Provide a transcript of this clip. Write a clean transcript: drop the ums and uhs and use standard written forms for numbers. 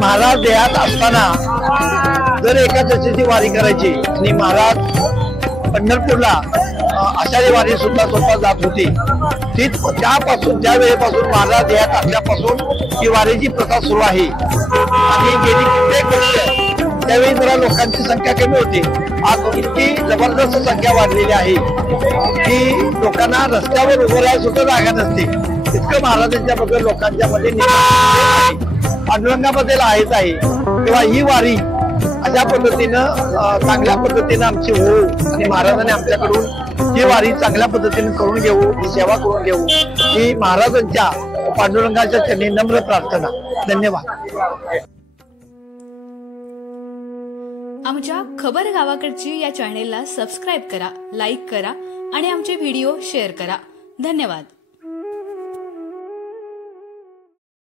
महाराज देहात असताना जर एकादशीची वारी करायची आणि महाराज पंढरपूरला आषाढी वारी सुद्धा स्वतः जात होती ती त्यापासून त्या वेळेपासून महाराज देहात असल्यापासून ही वारीची प्रथा सुरू आहे आणि गेली कित्येक वर्ष त्यावेळी जरा लोकांची संख्या कमी होती आज इतकी जबरदस्त संख्या वाढलेली आहे की लोकांना रस्त्यावर उभं राहायला सुद्धा जागा नसते इतकं महाराजांच्या बद्दल लोकांच्या मध्ये पांडुरंगाबद्दल आहेच आहे तेव्हा ही वारी अशा पद्धतीनं चांगल्या पद्धतीनं आमची होऊ आणि महाराजांनी आमच्याकडून ही वारी चांगल्या पद्धतीने करून घेऊ ही सेवा करून घेऊ ही महाराजांच्या पांडुरंगाच्या चरणी नम्र प्रार्थना धन्यवाद। आमच्या खबर गावाकडची या चॅनेलला सबस्क्राइब करा, लाईक करा आणि आमचे व्हिडिओ शेअर करा। धन्यवाद।